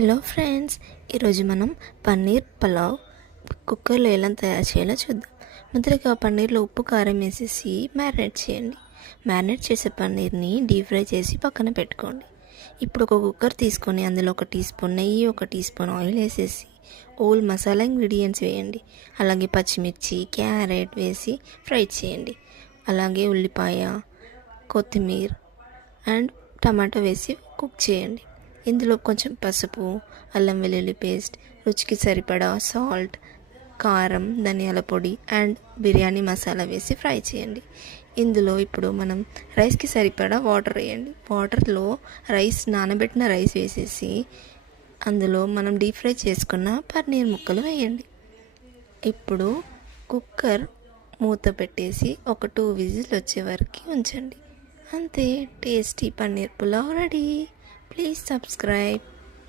Hello friends, ఈరోజు మనం పన్నీర్ పులావ్ కుక్కర్లో ఎలా తయారు చేయాలో చూద్దాం. మొదటగా పన్నీర్లో ఉప్పు కారం వేసేసి మ్యారినేట్ చేయండి. మ్యారినేట్ చేసే పన్నీర్ని డీప్ ఫ్రై చేసి పక్కన పెట్టుకోండి. ఇప్పుడు ఒక కుక్కర్ తీసుకొని అందులో 1 టీ స్పూన్ నెయ్యి, 1 టీ స్పూన్ ఆయిల్ వేసేసి ఓల్ మసాలా ఇంగ్రీడియంట్స్ వేయండి. అలాగే పచ్చిమిర్చి, క్యారెట్ వేసి ఫ్రై చేయండి. అలాగే ఉల్లిపాయ, కొత్తిమీర అండ్ టమాటో వేసి కుక్ చేయండి. ఇందులో కొంచెం పసుపు, అల్లం వెల్లుల్లి పేస్ట్, రుచికి సరిపడా సాల్ట్, కారం, ధనియాల పొడి అండ్ బిర్యానీ మసాలా వేసి ఫ్రై చేయండి. ఇందులో ఇప్పుడు మనం రైస్కి సరిపడా వాటర్ వేయండి. వాటర్లో నానబెట్టిన రైస్ వేసేసి అందులో మనం డీప్ ఫ్రై చేసుకున్న పన్నీర్ ముక్కలు వేయండి. ఇప్పుడు కుక్కర్ మూత పెట్టేసి ఒక 2 విజిల్స్ వచ్చే వరకు ఉంచండి. అంతే, tasty paneer pulao ready. Please subscribe.